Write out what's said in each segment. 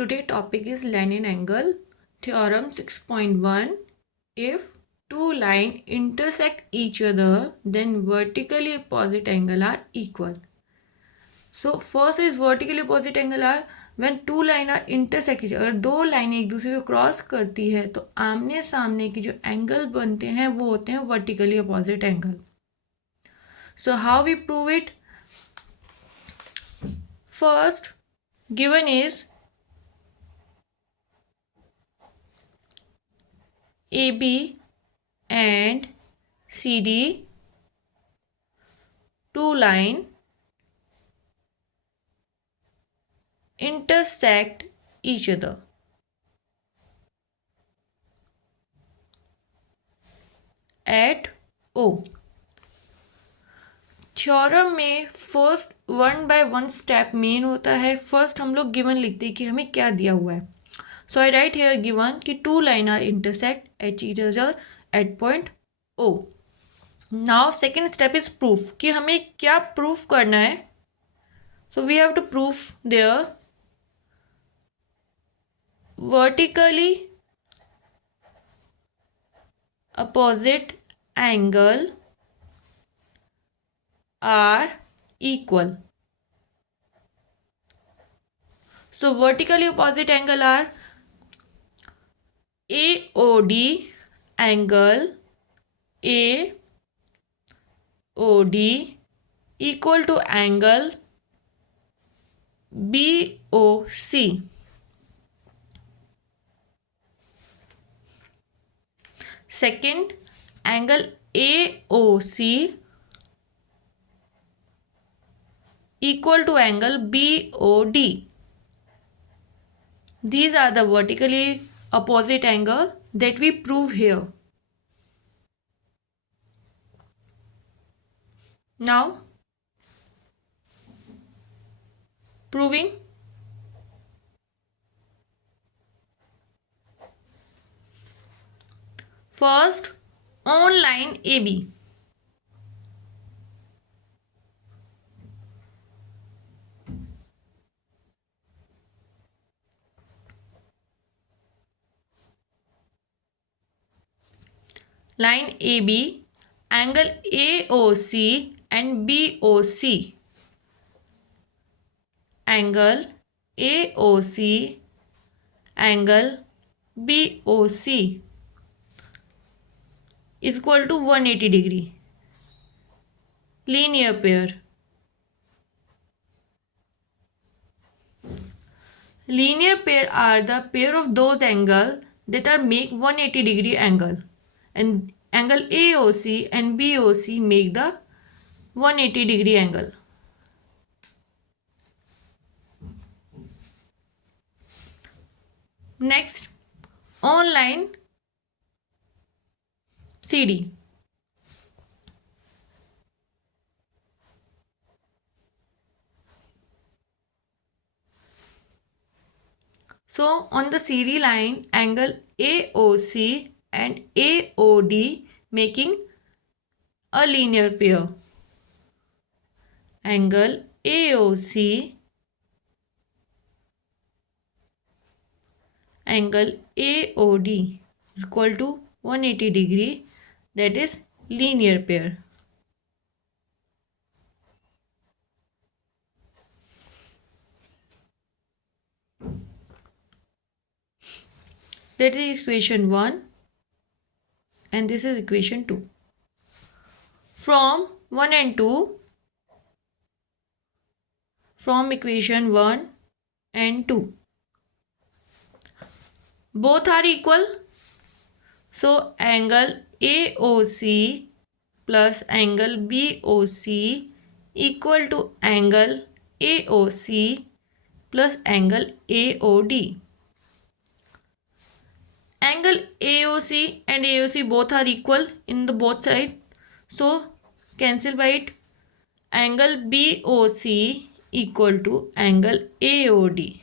Today topic is line and angle. Theorem 6.1. If two lines intersect each other, then vertically opposite angle are equal. So first is vertically opposite angle are when two line are intersect each other. अगर दो लाइनें एक दूसरे को cross करती है तो आमने सामने की जो एंगल बनते हैं वो होते हैं vertically opposite angle. So how we prove it? First, given is AB and CD, two line intersect each other. At O. Theorem में फर्स्ट 1 by 1 स्टेप मेन होता है. फर्स्ट हम लोग गिवन लिखते हैं कि हमें क्या दिया हुआ है. So I write here given कि two line are intersect at each other at point O. Now second step is proof कि हमें क्या प्रूफ करना है. So we have to proof there vertically opposite angle are equal. So vertically opposite angle are AOD angle AOD equal to angle BOC. Second, angle AOC equal to angle BOD. These are the vertically opposite angle that we prove here. Now, proving. First, on line AB. Line AB, angle AOC and BOC. Angle AOC, angle BOC is equal to 180 degree. Linear pair. Linear pair are the pair of those angles that are make 180 degree angle, and angle AOC and BOC make the 180 degree angle. Next, on line CD. So on the CD line, angle AOC and AOD making a linear pair. Angle AOC, angle AOD is equal to 180 degree, that is linear pair. That is equation 1 and this is equation 2. From 1 and 2, from equation 1 and 2, both are equal. So angle AOC plus angle BOC equal to angle AOC plus angle AOD. Angle AOC and AOC both are equal in the both sides. So cancel by it. Angle BOC equal to angle AOD.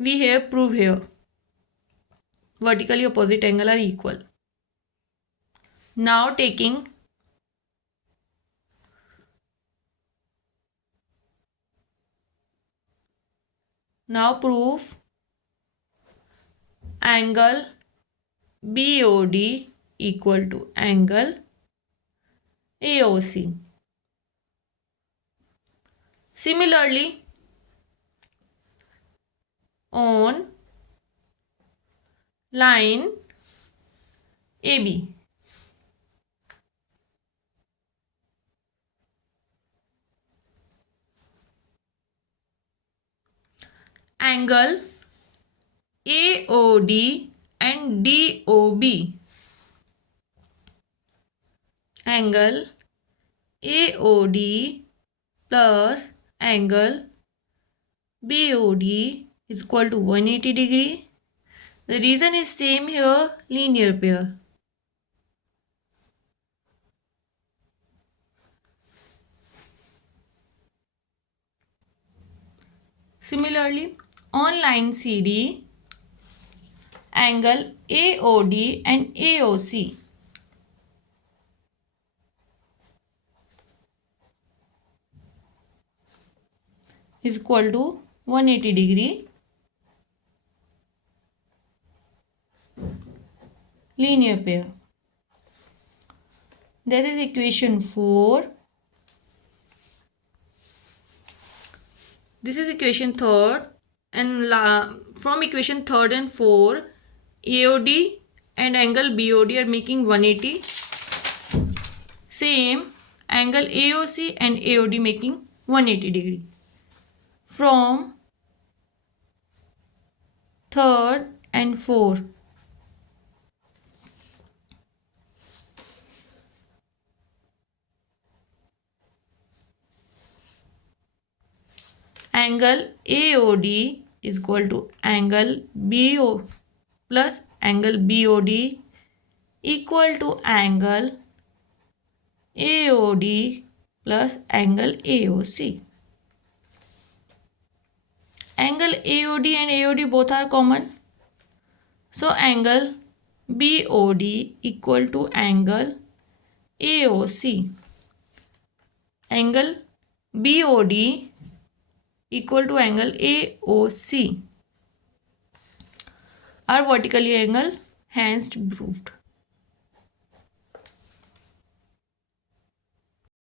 We have prove here vertically opposite angle are equal. Now taking Now prove angle BOD equal to angle AOC. Similarly, on line AB, angle AOD and DOB, angle AOD plus angle BOD is equal to 180 degree. The reason is same here, linear pair. Similarly, on line CD, angle AOD and AOC is equal to 180 degree, linear pair. That is equation 4. This is equation 3rd, and from equation 3rd and 4, AOD and angle BOD are making 180. Same, angle AOC and AOD making 180 degree. From 3rd and 4, angle AOD is equal to angle BO plus angle BOD equal to angle AOD plus angle AOC. Angle AOD and AOD both are common. So angle BOD equal to angle AOC. Angle BOD equal to angle AOC are vertically angle, hence proved.